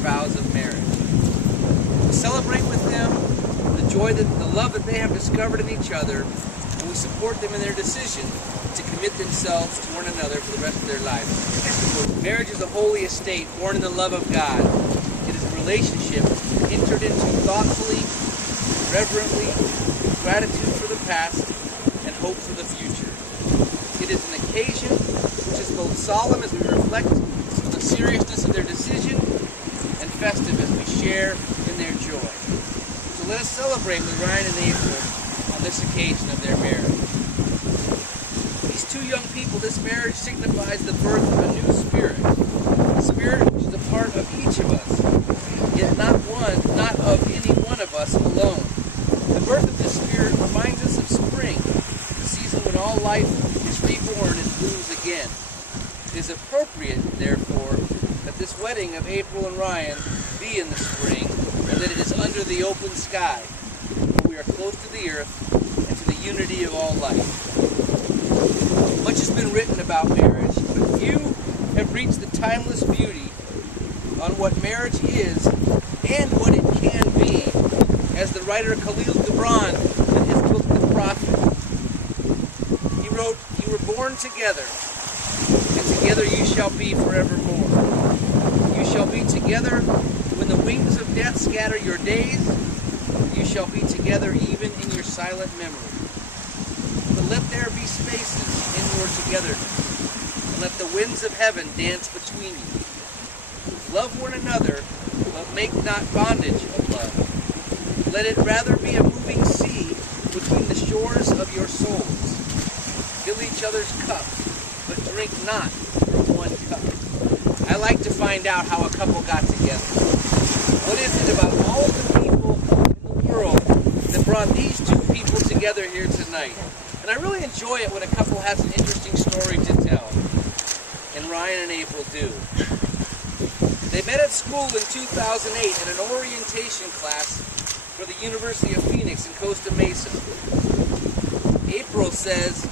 vows of marriage. We celebrate with them the joy, the love that they have discovered in each other, and we support them in their decision to commit themselves to one another for the rest of their lives. Marriage is a holy estate born in the love of God. It is a relationship entered into thoughtfully, reverently, with gratitude for the past and hope for the future. It is an occasion which is both solemn as we reflect on the seriousness of their decision and festive as we share in their joy. So let us celebrate with Ryan and April on this occasion of their marriage. These two young people, this marriage signifies the birth of a new spirit, a spirit which is a part of each of us, yet not of any one of us alone. The birth of this spirit reminds us of spring, the season when all life is reborn and blooms again. It is appropriate, therefore, that this wedding of April and Ryan be in the spring, and that it is under the open sky, where we are close to the earth and to the unity of all life. Much has been written about marriage, but few have reached the timeless beauty on what marriage is and what it can be, as the writer Khalil Gibran in his book The Prophet. He wrote, "You were born together, and together you shall be forevermore. You shall be together when the wings of death scatter your days. You shall be together even in your silent memory. But let there be spaces in your togetherness, and let the winds of heaven dance between you. Love one another, but make not bondage of love. Let it rather be a moving sea between the shores of your souls. Fill each other's cup, but drink not from one cup." I like to find out how a couple got together. What is it about all the people in the world that brought these two people together here tonight? And I really enjoy it when a couple has an interesting story to tell. And Ryan and April do. They met at school in 2008 in an orientation class for the University of Phoenix in Costa Mesa. April says,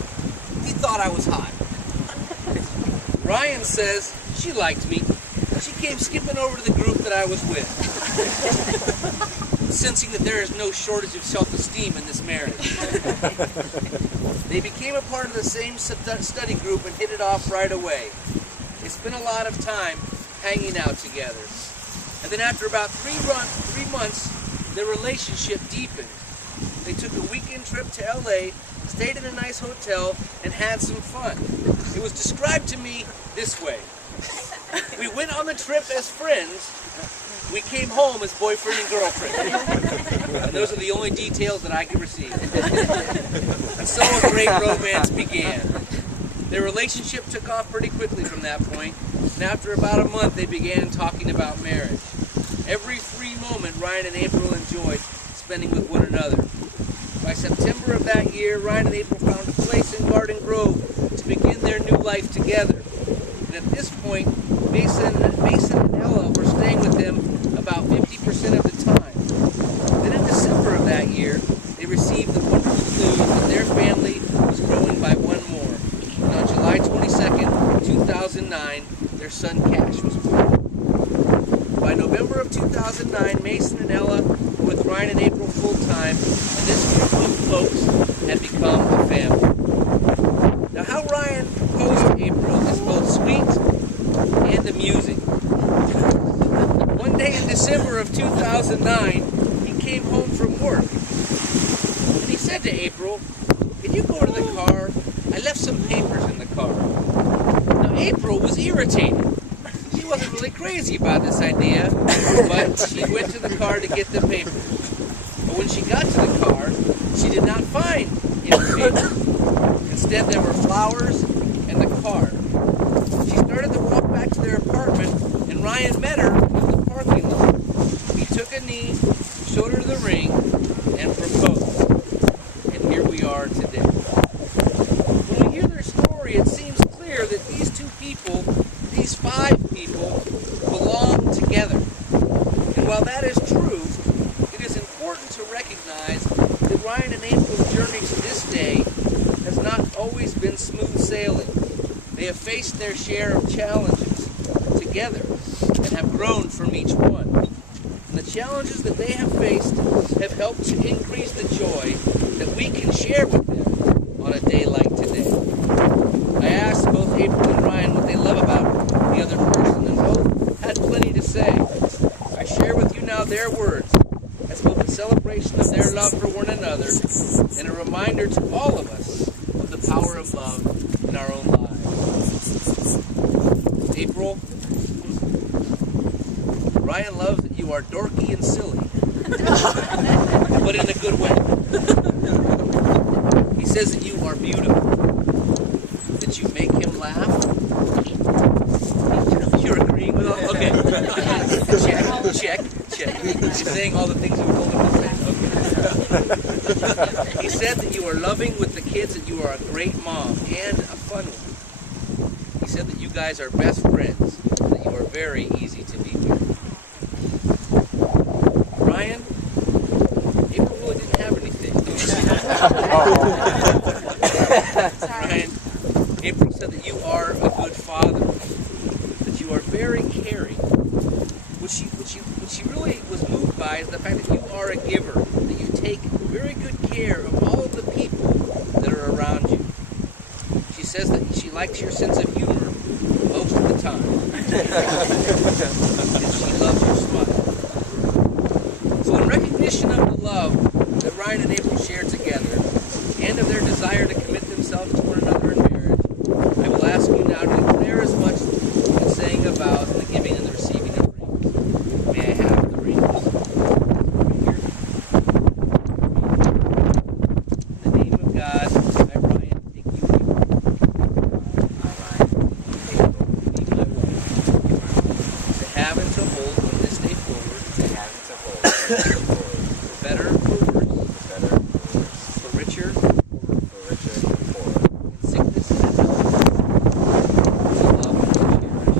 "He thought I was hot." Ryan says, "She liked me. She came skipping over to the group that I was with." Sensing that there is no shortage of self-esteem in this marriage. They became a part of the same study group and hit it off right away. They spent a lot of time hanging out together. And then after about 3 months, their relationship deepened. They took a weekend trip to LA, stayed in a nice hotel, and had some fun. It was described to me this way: we went on the trip as friends, we came home as boyfriend and girlfriend. And those are the only details that I could receive. And so a great romance began. Their relationship took off pretty quickly from that point, and after about a month they began talking about marriage. Every free moment Ryan and April enjoyed spending with one another. By September of that year, Ryan and April found a place in Garden Grove to begin their new life together. And at this point, Mason and Ella were staying with them about 50% of the time. Then in December of that year, they received the wonderful news that their family was growing by one more. And on July 22nd, 2009, their son Cash was born. By November of 2009, Mason and Ella were with Ryan and April full-time, and this group of folks had become a family. Now, how Ryan proposed to April is both sweet and amusing. One day in December of 2009, he came home from work, and he said to April, "Can you go to the car? I left some papers in the car." Now, April was irritated. She wasn't really crazy about this idea, but she went to the car to get the papers. But when she got to the car, she did not find any papers. Instead, there were flowers and the car. She started to walk back to their apartment, and Ryan met her in the parking lot. He took a knee, showed her the ring, and proposed. And here we are today. When we hear their story, it seems clear that these two people, these 5 people, belong together. And while that is true, it is important to recognize that Ryan and April's journey to this day has not always been smooth sailing. They have faced their share of challenges. together and have grown from each one. And the challenges that they have faced have helped to increase the joy that we can share with them on a day like today. I asked both April and Ryan what they love about the other person, and both had plenty to say. I share with you now their words as both a celebration of their love for one another and a reminder to all of us of the power of love in our own lives. April, Ryan loves that you are dorky and silly, but in a good way. He says that you are beautiful, that you make him laugh. You're agreeing with all? Okay. Check. He's saying all the things you told him to say. Okay. He said that you are loving with the kids, that you are a great mom and a fun one. He said that you guys are best friends, that you are very easy to be with. Ryan, April really didn't have anything. Ryan, April said that you are a good father, that you are very caring. What she really was moved by is the fact that you are a giver, that you take very good care of all of the people that are around you. She says that she likes your sense of humor most of the time. And she loves your smile. So in recognition of the love that Ryan and April share together, and of their desire to commit themselves to one another in marriage, I will ask you now to declare as much as saying a vow in the giving and the receiving of rings. May I have the rings? In the name of God, I, Ryan, take you, April. I, Ryan, take April, be my wife, to have and to hold from this day forward, for better, for worse, for richer, for poorer, in sickness and in health, to love and to cherish,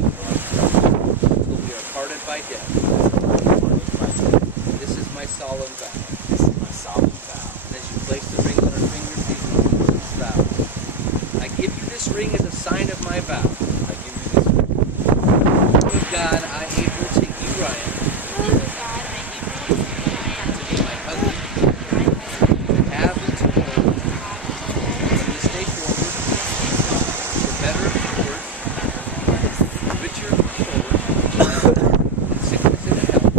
until we are parted by death. This is my solemn vow. And as you place the ring on her finger, please repeat this vow. I give you this ring as a sign of my vow. With God, I, April, take you, Ryan, to be my husband, to have and to hold, from this day forward, for better and for worse, for richer and for poorer, in sickness and in health,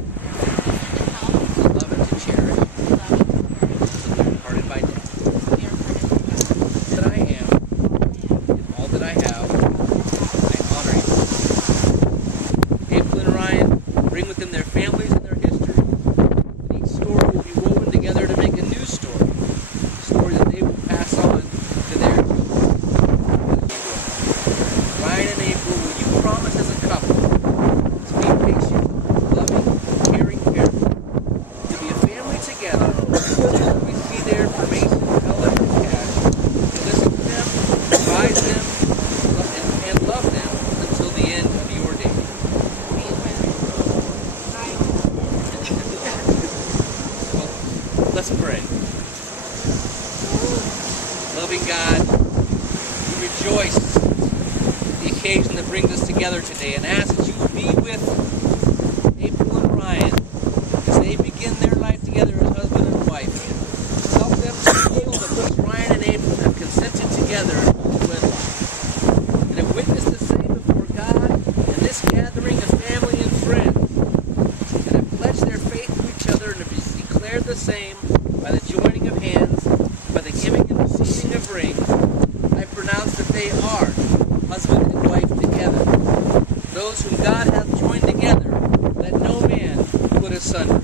to love and to cherish, until we are parted by death. That I am, in all that I have, I honor you. April and Ryan bring with them their families and their history. And each story will be woven together to make a new story. A story that they will pass on to their children. Ryan and April, will you promise as a couple to be patient, loving, caring parents, to be a family together, to always be there for Mason, Ella, and Cash, to listen to them, advise them, and love them until the end of your days? Let's pray. Loving God, we rejoice the occasion that brings us together today and ask that you would be with April and Ryan as they begin their life together as husband and wife. Help them to feel that both Ryan and April have consented together in wedlock and have witnessed the same before God and this gathering of family and friends, and have pledged their faith to each other and have declared the same by the joining of hands, by the giving and receiving of rings. I pronounce that they are husband and wife together. Those whom God hath joined together, let no man put asunder.